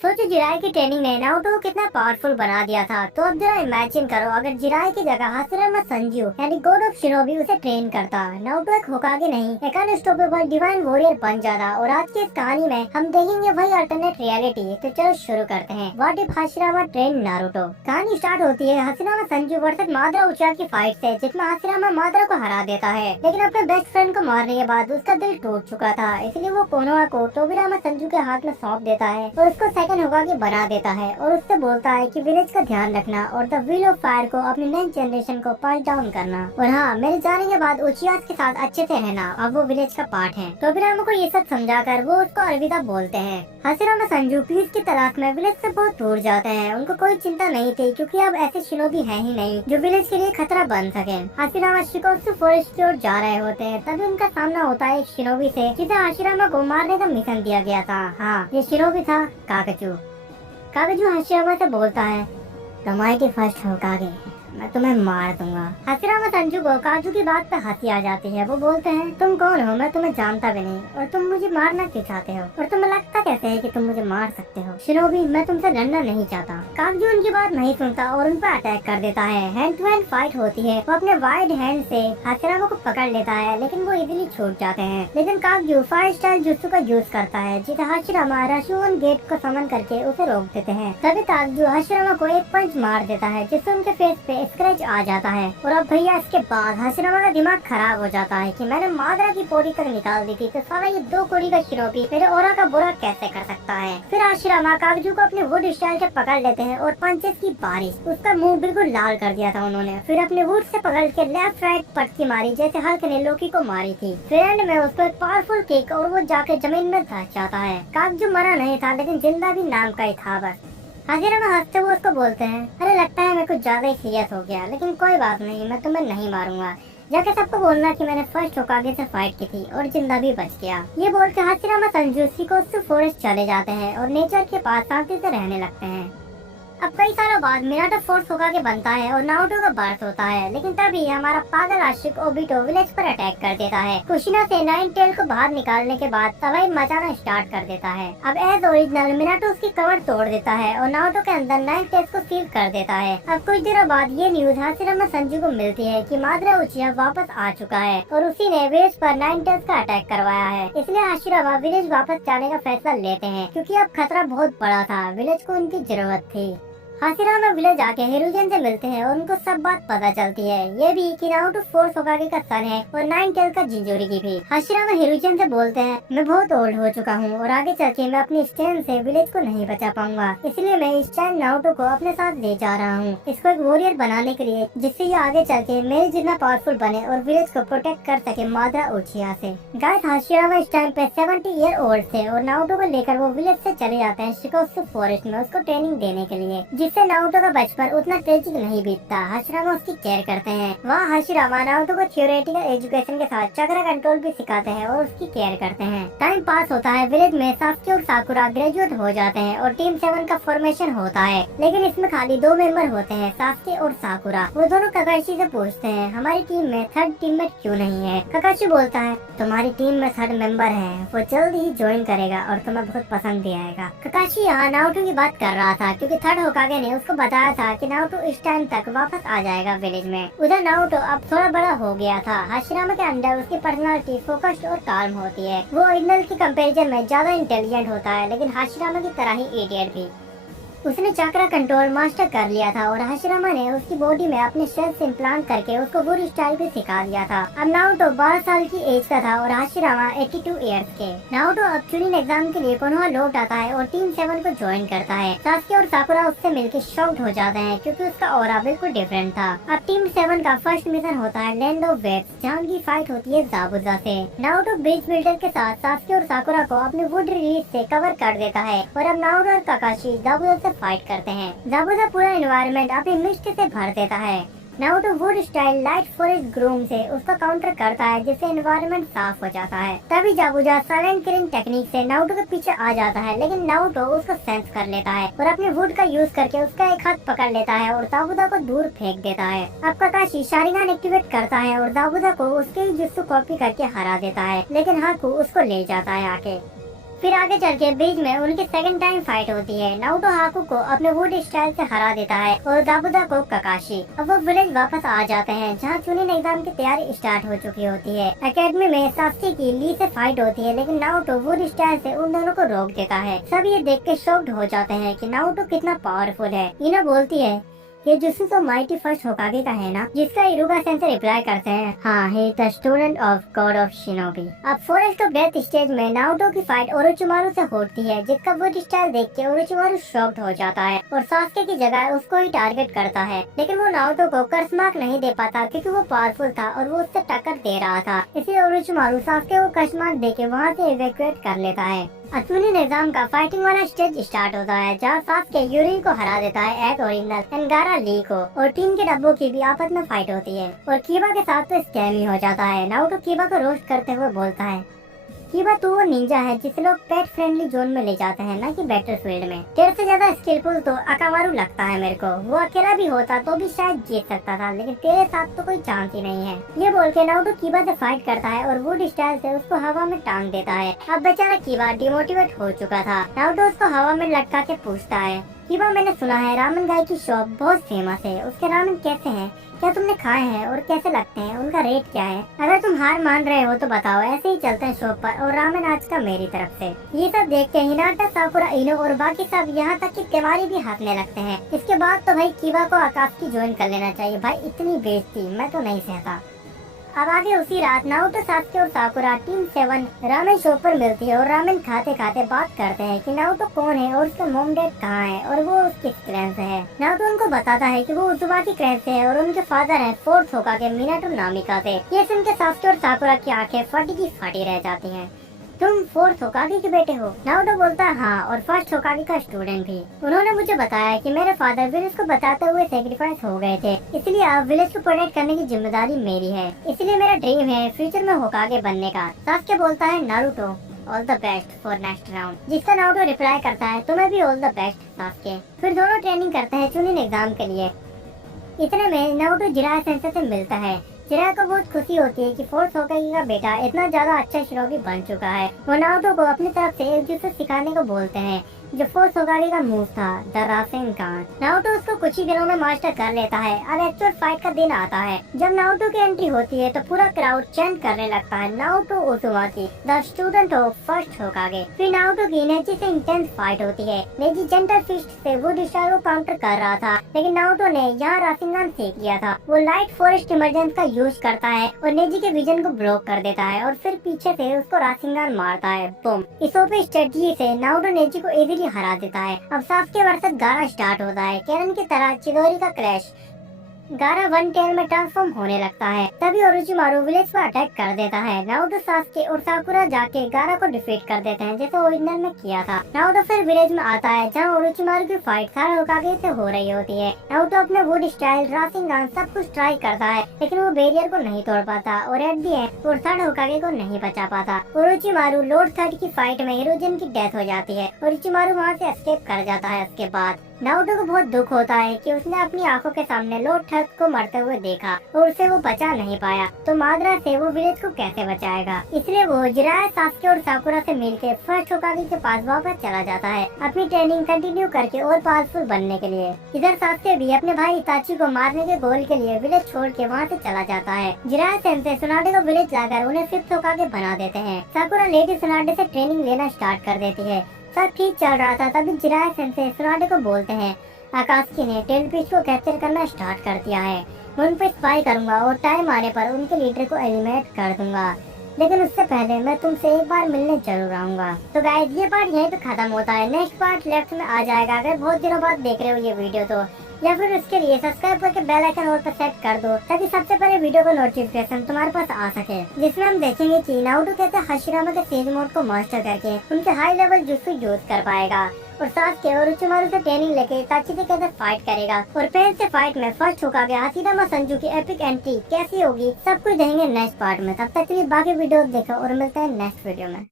सोचो जिराय की ट्रेनिंग ने नारुतो को कितना पावरफुल बना दिया था। तो अब जरा इमेजिन करो अगर जिराय की जगह हाशिरामा संजू यानी गॉड ऑफ शिनोबी उसे ट्रेन करता। नारुतो एक होकागे नहीं एक अनस्टॉपेबल डिवाइन वॉरियर बन जाता। और आज की इस कहानी में हम देखेंगे वही अल्टरनेट रियलिटी। तो चलो शुरू करते हैं। What if Hashirama train Naruto. कहानी स्टार्ट होती है हाशिरामा संजू वर्सेस मादरा उचिया की फाइट से, जिसमें हाशिरामा मादरा को हरा देता है। लेकिन अपने बेस्ट फ्रेंड को मारने के बाद उसका दिल टूट चुका था, इसलिए वो कोनोहा को तोबिरामा संजू के हाथ में सौंप देता है और उसको सेकंड होकागे बना देता है। और उससे बोलता है कि विलेज का ध्यान रखना और द व्हील ऑफ फायर को अपनी नेक्स्ट जनरेशन को पास डाउन करना। और हाँ, मेरे जाने के बाद उचियास के साथ अच्छे से रहना, अब वो विलेज का पार्ट है। तोबिरामा को ये सब समझाकर वो उसको अलविदा बोलते हैं। हाशिरामा संजू पीस की तलाश में विलेज से बहुत दूर जाते हैं। उनको कोई चिंता नहीं थी क्योंकि अब ऐसे शिनोबी है ही नहीं जो विलेज के लिए खतरा बन सके। हाशिरामा शिकोत्सु फॉरेस्ट की ओर जा रहे होते हैं, तभी उनका सामना होता है एक शिनोबी से जिसे हाशिरामा को मारने का मिशन दिया गया था। हाँ, ये शिनोबी था काकाचू। काकाचू हाशिरामा से बोलता है, तुम्हारी फर्स्ट होकागे, मैं तुम्हें मार दूंगा। हाशिरामा संजू को काजू की बात पे हंसी आ जाती है। वो बोलते हैं, तुम कौन हो, मैं तुम्हें जानता भी नहीं और तुम मुझे मारना क्यों चाहते हो, और तुम्हें लगता कैसे है कि तुम मुझे मार सकते हो। शिनोबी, मैं तुमसे लड़ना नहीं चाहता। काजू उनकी बात नहीं सुनता और उन पर अटैक कर देता है। हैंड टू हैंड फाइट होती है। वो अपने वाइड हैंड से हाशिरामा को पकड़ लेता है, लेकिन वो इजीली छूट जाते हैं। लेकिन काजू फायर स्टाइल जुत्सु का यूज करता है, जिसे हाशिरामा राशुओन गेट को समन करके उसे रोक देते हैं। तभी काजू हाशिरामा को एक पंच मार देता है, जिससे उनके फेस पे स्क्रैच आ जाता है। और अब भैया इसके बाद हाशिरामा का दिमाग खराब हो जाता है कि मैंने मादरा की पौड़ी तक निकाल दी थी, तो सारा ये दो कोड़ी का शिनोबी मेरे ओरा का बुरा कैसे कर सकता है। फिर हाशिरामा कागजू को अपने वुड स्टाइल से पकड़ लेते हैं और पंचेस की बारिश। उसका मुंह बिल्कुल लाल कर दिया था उन्होंने। फिर अपने वुड से पकड़ के लेफ्ट राइट पटकी मारी, जैसे हल्क ने लोकी को मारी थी। फिर एंड में उसको एक पावरफुल किक और वो जाके जमीन में धस जाता है। कागजू मरा नहीं था, लेकिन जिंदा भी नाम का ही था बस। हाशिरामा हंसते हुए उसको बोलते हैं, अरे लगता है मैं कुछ ज्यादा ही सीरियस हो गया, लेकिन कोई बात नहीं, मैं तुम्हें नहीं मारूंगा। जाके सबको बोलना कि मैंने फर्स्ट होकागे से फाइट की थी और जिंदा भी बच गया। ये बोल के हाशिरामा संजू शिकोत्सु फॉरेस्ट चले जाते हैं और नेचर के पास शांति से रहने लगते हैं। अब कई सालों बाद मिनाटो फोर्स होकागे बनता है और नारुतो का बर्थ होता है। लेकिन तभी हमारा पागल आशिक ओबिटो विलेज पर अटैक कर देता है। कुशिना से नाइन टेल को बाहर निकालने के बाद तबाही मचाना स्टार्ट कर देता है। अब एज ओरिजिनल मिनाटो उसकी कवर तोड़ देता है और नारुतो के अंदर नाइन टेल्स को सील कर देता है। अब कुछ दिनों बाद ये न्यूज हाशिरामा संजू को मिलती है कि मादरा उचिया वापस आ चुका है और उसी ने विलेज पर नाइन टेल्स का अटैक करवाया है। इसलिए हाशिरामा विलेज वापस जाने का फैसला लेते हैं, क्योंकि अब खतरा बहुत बड़ा था। विलेज को उनकी जरूरत थी। हाशिरामा विलेज आके हिरुजन से मिलते हैं और उनको सब बात पता चलती है, ये भी कि नारुतो फोर्स होकागे का सन है और नाइन टेल का जिंजोरी की भी। हाशिरामा हिरुजन से बोलते हैं, मैं बहुत ओल्ड हो चुका हूँ और आगे चल के मैं अपनी स्टैंड से विलेज को नहीं बचा पाऊंगा, इसलिए मैं स्टैंड नारुतो को अपने साथ ले जा रहा हूँ, इसको एक वॉरियर बनाने के लिए, जिससे ये आगे चल के मेरे जितना पावरफुल बने और विलेज को प्रोटेक्ट कर सके मादरा उचिया से। गाइस, हाशिरामा इस टाइम पे 70 ईयर ओल्ड थे और नारुतो को लेकर वो विलेज से चले जाते हैं शिकोत्सु फॉरेस्ट में उसको ट्रेनिंग देने के लिए, जिससे नारुतो का बचपन उतना ट्रेजिक नहीं बीतता। हाशिरामा उसकी केयर करते हैं। वहाँ हाशिरामा नारुतो को थियोरेटिकल एजुकेशन के साथ चक्रा कंट्रोल भी सिखाते हैं और उसकी केयर करते हैं। टाइम पास होता है। विलेज में सास्के और साकुरा ग्रेजुएट हो जाते हैं और टीम 7 का फॉर्मेशन होता है, लेकिन इसमें खाली 2 मेंबर होते हैं, सास्के और साकुरा। वो दोनों ककाशी से पूछते हैं, हमारी टीम में थर्ड टीममेट क्यों नहीं है। ककाशी बोलता है, तुम्हारी टीम में थर्ड मेंबर है, वो जल्द ही ज्वाइन करेगा और तुम्हें बहुत पसंद भी आएगा। ककाशी यहाँ नारुतो की बात कर रहा था, क्योंकि थर्ड होकागे ने उसको बताया था कि नारुतो इस टाइम तक वापस आ जाएगा विलेज में। उधर नारुतो अब थोड़ा बड़ा हो गया था। हाशिरामा के अंदर उसकी पर्सनालिटी फोकस्ड और काल्म होती है। वो ओरिजिनल की कंपैरिजन में ज्यादा इंटेलिजेंट होता है, लेकिन हाशिरामा की तरह ही इडियट भी। उसने चक्रा कंट्रोल मास्टर कर लिया था और हाशिरामा ने उसकी बॉडी में अपने सेल्स इम्प्लांट करके उसको वुड स्टाइल भी सिखा दिया था। अब नारुतो 12 साल की एज का था और हाशिरामा 82 इयर्स के। नारुतो अब चुनिंग एग्जाम के लिए कोनोहा लौट आता है और टीम 7 को ज्वाइन करता है। सास्के और साकुरा उससे मिलकर शॉक्ड हो जाते हैं, क्योंकि उसका ऑरा बिल्कुल डिफरेंट था। अब टीम 7 का फर्स्ट मिशन होता है लैंड ऑफ वेव्स, जहाँ उनकी फाइट होती है जाबुजा से। नारुतो ब्रिज बिल्डर के साथ सास्के और साकुरा को अपने वुड रिलीज से कवर कर देता है और अब नारुतो और काकाशी जाबुजा से फाइट करते हैं। जाबुजा पूरा एनवायरनमेंट अपनी मिस्ट से भर देता है। Naruto wood style light forest groom से उसका काउंटर करता है, जिससे एनवायरनमेंट साफ हो जाता है। तभी जाबुजा साइलेंट किलिंग टेक्निक से नारुतो के पीछे आ जाता है, लेकिन नारुतो उसको सेंस कर लेता है और अपने वुड का यूज करके उसका एक हाथ पकड़ लेता है और जाबुजा को दूर फेंक देता है। अब काकाशी शारिगान एक्टिवेट करता है और जाबुजा को उसके ही जुत्सु कॉपी करके हरा देता है, लेकिन हाकू उसको ले जाता है आके। फिर आगे चल के बीच में उनकी सेकंड टाइम फाइट होती है। नारुतो हाकू को अपने वुड स्टाइल से हरा देता है और दाबुदा को ककाशी। अब वो विलेज वापस आ जाते हैं जहाँ चुनिन एग्जाम की तैयारी स्टार्ट हो चुकी होती है। एकेडमी में सास्की की ली से फाइट होती है, लेकिन नारुतो वुड स्टाइल से उन दोनों को रोक देता है। सब ये देख के शॉक्ड हो जाते हैं कि नारुतो कितना पावरफुल है। इना बोलती है ये जुत्सु तो माइटी फर्स्ट होकागे का है ना, जिसका इरुगा सेंसे रिप्लाई करते हैं हाँ, he the student of God of shinobi. अब फॉरेस्ट ऑफ डेथ स्टेज में नारुतो की फाइट ओरोचिमारू से होती है, जिसका वुड स्टाइल देख के ओरोचिमारू शॉक्ड हो जाता है और सास्के की जगह उसको ही टारगेट करता है। लेकिन वो नारुतो को कर्स मार्क नहीं दे पाता क्योंकि वो पावरफुल था और वो उससे टक्कर दे रहा था। इसलिए ओरोचिमारू सास्के को कर्स मार्क दे के वहाँ से इवैक्यूएट कर लेता है। अचुनी निजाम का फाइटिंग वाला स्टेज स्टार्ट होता है, जहाँ सास्के यूरी को हरा देता है एट ओरिजिनल एंड गारा ली को, और टीम के डब्बों की भी आपस में फाइट होती है और कीबा के साथ तो स्कैम ही हो जाता है। नारुतो कीबा को रोस्ट करते हुए बोलता है कीबा तू वो निंजा है जिसे लोग पेट फ्रेंडली जोन में ले जाते हैं, ना कि बैटलफील्ड में। तेरे से ज्यादा स्किलफुल तो अकामारू लगता है मेरे को। वो अकेला भी होता तो भी शायद जीत सकता था, लेकिन तेरे साथ तो कोई चांस ही नहीं है। ये बोल के नारुतो कीबा से फाइट करता है और वुड स्टाइल से उसको हवा में टांग देता है। अब बेचारा कीबा डिमोटिवेट हो चुका था। नारुतो उसको हवा में लटका के पूछता है कीबा मैंने सुना है रामन गाय की शॉप बहुत फेमस है, उसके रामन कैसे हैं? क्या तुमने खाए हैं और कैसे लगते हैं? उनका रेट क्या है? अगर तुम हार मान रहे हो तो बताओ, ऐसे ही चलते हैं शॉप पर और रामेन आज का मेरी तरफ से। ये सब देख के हिनाटा, साकुरा, इनो और बाकी सब यहाँ तक कि तिवारी भी हंसने लगते हैं। इसके बाद तो भाई कीबा को आकाश की ज्वाइन कर लेना चाहिए। भाई इतनी बेइज्जती मैं तो नहीं सहता। अब आगे उसी रात नारुतो, सास्के और साकुरा टीम 7 रामेन शॉप पर मिलती है और रामेन खाते खाते बात करते हैं कि नारुतो कौन है और उसका मॉम डैड कहाँ है और वो उसके क्लैन से है। नारुतो उनको बताता है कि वो उजुबाकी क्लैन से है और उनके फादर हैं फोर्थ होकागे मिनाटो नामिका से। ये सुन के सास्के और साकुरा की आंखें फटी की फटी रह जाती हैं। तुम फोर्थ होकागे के बेटे हो? नारुतो बोलता है हाँ, और फर्स्ट होकागे का स्टूडेंट भी। उन्होंने मुझे बताया कि मेरे फादर विलेज को बताते हुए सेक्रीफाइस हो गए थे, इसलिए अब विलेज को प्रोटेक्ट करने की जिम्मेदारी मेरी है। इसलिए मेरा ड्रीम है फ्यूचर में होकागे बनने का। सास्के बोलता है Naruto all the best for next round, जिसका नारुतो रिप्लाई करता है तुम्हें भी ऑल द बेस्ट सास्के। फिर दोनों ट्रेनिंग करते हैं चुनिन एग्जाम के लिए। इतने में नारुतो जिराया सेंसे से मिलता है। जिराया को बहुत खुशी होती है कि फोर्थ होकागे का बेटा इतना ज्यादा अच्छा शिनोबी बन चुका है। वो नारुतो को अपनी तरफ से एक जुत्सु सिखाने को बोलते हैं जो फोर्थ होकागे का मूव था, द रासेनकान। नारुतो उसको कुछ ही दिनों में मास्टर कर लेता है। अब एक्चुअल फाइट का दिन आता है। जब नारुतो की एंट्री होती है तो पूरा क्राउड चैंट करने लगता है Naruto उजुमाकी the student of first होकागे। फिर नारुतो की नेजी से इंटेंस फाइट होती है। नेजी जेंटल फिस्ट से वुड स्टाइल को काउंटर कर रहा था, लेकिन नारुतो ने यहाँ रासेनकान फेंक दिया था। वो लाइट फॉरेस्ट इमरजेंस का यूज करता है और नेजी के विजन को ब्लॉक कर देता है और फिर पीछे से उसको रासेनकान मारता है। बूम। इस ओपी स्ट्रेटजी से नारुतो नेजी को इजीली हरा देता है। अब सास्के वर्सेस गारा स्टार्ट होता है। कैनन की तरह चिदोरी का क्रैश। गारा वन टेल में ट्रांसफॉर्म होने लगता है। तभी ओरोचिमारू विलेज पर अटैक कर देता है। नारुतो, सास्के और साकुरा जाके गारा को डिफीट कर देते हैं जैसे ओरिजिनल में किया था। नारुतो फिर विलेज में आता है जहाँ ओरोचिमारू की फाइट सारे होकागे से हो रही होती है। नारुतो अपने वुड स्टाइल, रासेनकान सब कुछ ट्राई करता है, लेकिन वो बैरियर को नहीं तोड़ पाता और एट दी एंड वो थर्ड होकागे को नहीं बचा पाता। ओरोचिमारू लॉर्ड थर्ड की फाइट में हिरोजिन की डेथ हो जाती है। ओरोचिमारू वहाँ से एस्केप कर जाता है। उसके बाद नारुतो को बहुत दुख होता है कि उसने अपनी आंखों के सामने लॉर्ड थर्ड को मरते हुए देखा और उसे वो बचा नहीं पाया, तो माद्रा से वो विलेज को कैसे बचाएगा। इसलिए वो जिराया, सास्के और साकुरा से मिलकर फर्स्ट होकागे के पास वापस चला जाता है अपनी ट्रेनिंग कंटिन्यू करके और पावरफुल बनने के लिए। इधर सास्के भी अपने भाई इताची को मारने के गोल के लिए विलेज छोड़ के वहाँ से चला जाता है। जिराया सेंसे सुनाडे को विलेज लाकर उन्हें फिफ्थ होकागे बना देते हैं। साकुरा लेडी सुनाडे से ट्रेनिंग लेना स्टार्ट कर देती है। सब ठीक चल रहा था तभी जिराया सेंसे सुनाडे को बोलते हैं आकाशी ने टेल पीच को कैप्चर करना स्टार्ट कर दिया है। मैं उन पर स्पाई करूंगा और टाइम आने पर उनके लीडर को एलिमिनेट कर दूंगा, लेकिन उससे पहले मैं तुमसे एक बार मिलने जरूर आऊंगा। तो गाइस ये पार्ट यहीं पे खत्म होता है। नेक्स्ट पार्ट लेफ्ट में आ जाएगा। अगर बहुत दिनों बाद देख रहे हो ये वीडियो तो, या फिर उसके लिए सब्सक्राइब करके बेल आइकन और पर सेट कर दो ताकि सबसे पहले वीडियो का नोटिफिकेशन तुम्हारे पास आ सके, जिसमें हम देखेंगे कि नारुतो कैसे हाशिरामा के सेज मोड को मास्टर करके उनके हाई लेवल जुत्सु यूज कर पाएगा और सास्के और ओरोचिमारू से ट्रेनिंग लेके इताची से कैसे फाइट करेगा और पेन से फाइट में फर्स्ट होकागे हाशिरामा संजू की एपिक एंट्री कैसी होगी, सब कुछ देखेंगे नेक्स्ट पार्ट में। तब तक के लिए बाकी वीडियो देखो और मिलते हैं नेक्स्ट वीडियो में।